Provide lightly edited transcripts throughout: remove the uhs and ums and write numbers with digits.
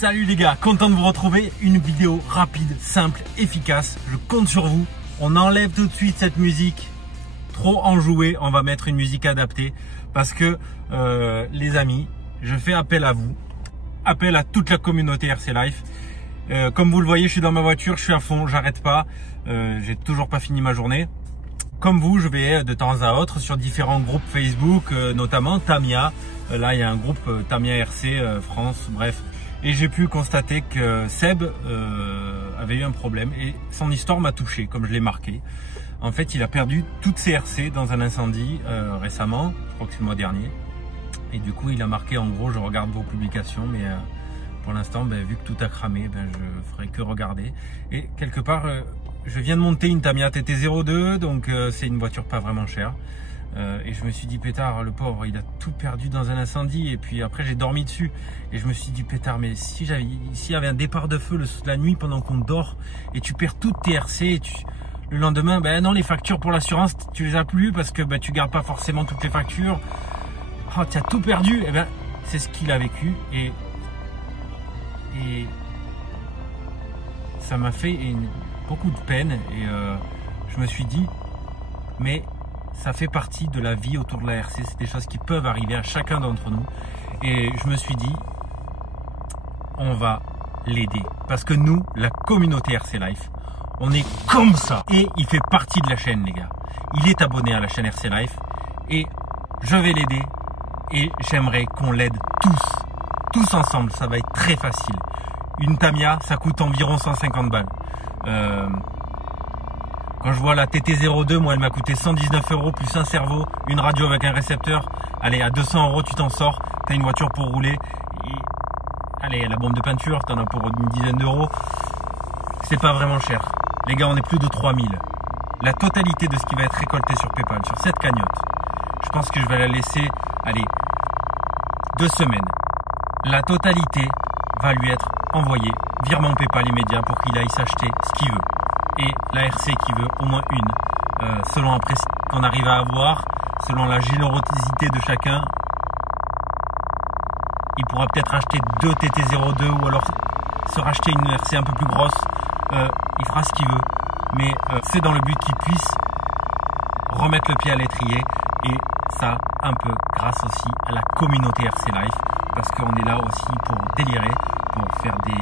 Salut les gars, content de vous retrouver. Une vidéo rapide, simple, efficace. Je compte sur vous. On enlève tout de suite cette musique trop enjouée. On va mettre une musique adaptée parce que les amis, je fais appel à vous. Appel à toute la communauté RC Life. Comme vous le voyez, je suis dans ma voiture, je suis à fond, j'arrête pas. J'ai toujours pas fini ma journée. Comme vous, je vais de temps à autre sur différents groupes Facebook, notamment Tamiya. Là, il y a un groupe Tamiya RC France, bref. Et j'ai pu constater que Seb avait eu un problème et son histoire m'a touché, comme je l'ai marqué. En fait, il a perdu toutes ses RC dans un incendie récemment, je crois que c'est le mois dernier. Et du coup, il a marqué, en gros, je regarde vos publications, mais pour l'instant, vu que tout a cramé, je ferai que regarder. Et quelque part, je viens de monter une Tamiya TT02, donc c'est une voiture pas vraiment chère. Et je me suis dit, pétard, le pauvre, il a tout perdu dans un incendie. Et puis après, j'ai dormi dessus. Et je me suis dit, pétard, mais s'il y avait un départ de feu la nuit pendant qu'on dort, et tu perds toutes tes RC, et le lendemain, non, les factures pour l'assurance, tu les as plus parce que tu gardes pas forcément toutes les factures. Oh, tu as tout perdu. Et c'est ce qu'il a vécu. Et ça m'a fait beaucoup de peine. Et je me suis dit, mais ça fait partie de la vie autour de la RC, c'est des choses qui peuvent arriver à chacun d'entre nous. Et je me suis dit, on va l'aider. Parce que nous, la communauté RC Life, on est comme ça. Et il fait partie de la chaîne, les gars. Il est abonné à la chaîne RC Life. Et je vais l'aider. Et j'aimerais qu'on l'aide tous. Tous ensemble, ça va être très facile. Une Tamiya, ça coûte environ 150 balles. Quand je vois la TT02, moi elle m'a coûté 119 € plus un cerveau, une radio avec un récepteur. Allez, à 200 € tu t'en sors, t'as une voiture pour rouler. Et, allez, la bombe de peinture, t'en as pour une dizaine d'euros. C'est pas vraiment cher. Les gars, on est plus de 3000. La totalité de ce qui va être récolté sur PayPal, sur cette cagnotte, je pense que je vais la laisser, allez, 2 semaines. La totalité va lui être envoyée, virement PayPal immédiat pour qu'il aille s'acheter ce qu'il veut. Et la RC qui veut au moins une, selon après ce qu'on arrive à avoir, selon la générosité de chacun, il pourra peut-être acheter 2 TT02 ou alors se racheter une RC un peu plus grosse, il fera ce qu'il veut, mais c'est dans le but qu'il puisse remettre le pied à l'étrier, et ça un peu grâce aussi à la communauté RC Life, parce qu'on est là aussi pour délirer, pour faire des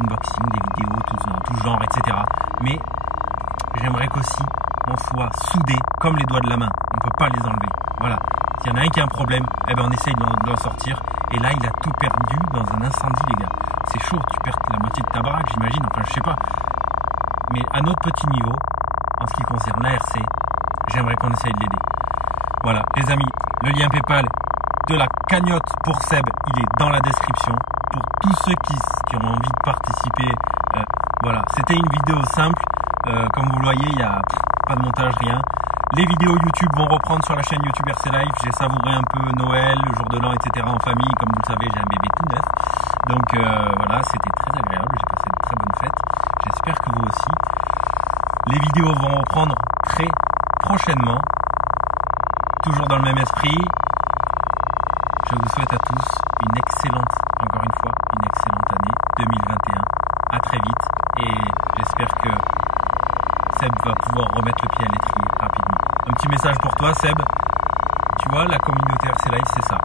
unboxings, des vidéos, tout genre, etc. Mais j'aimerais qu'aussi on soit soudés comme les doigts de la main. On ne peut pas les enlever. Voilà. S'il y en a un qui a un problème, on essaye de l'en sortir. Et là, il a tout perdu dans un incendie, les gars. C'est chaud. Tu perds la moitié de ta baraque, j'imagine. Enfin, je sais pas. Mais à notre petit niveau, en ce qui concerne la RC, j'aimerais qu'on essaye de l'aider. Voilà, les amis, le lien PayPal de la cagnotte pour Seb, il est dans la description. Pour tous ceux qui ont envie de participer, voilà, c'était une vidéo simple. Comme vous le voyez, il n'y a pas de montage, rien. Les vidéos YouTube vont reprendre sur la chaîne YouTube RC Life. J'ai savouré un peu Noël, le jour de l'an, etc. en famille. Comme vous le savez, j'ai un bébé tout neuf. Donc voilà, c'était très agréable. J'ai passé de très bonnes fêtes. J'espère que vous aussi. Les vidéos vont reprendre très prochainement. Toujours dans le même esprit. Je vous souhaite à tous une excellente, encore une fois, une excellente année 2021. À très vite, et j'espère que Seb va pouvoir remettre le pied à l'étrier rapidement. Un petit message pour toi, Seb. Tu vois, la communauté RC Life, c'est ça.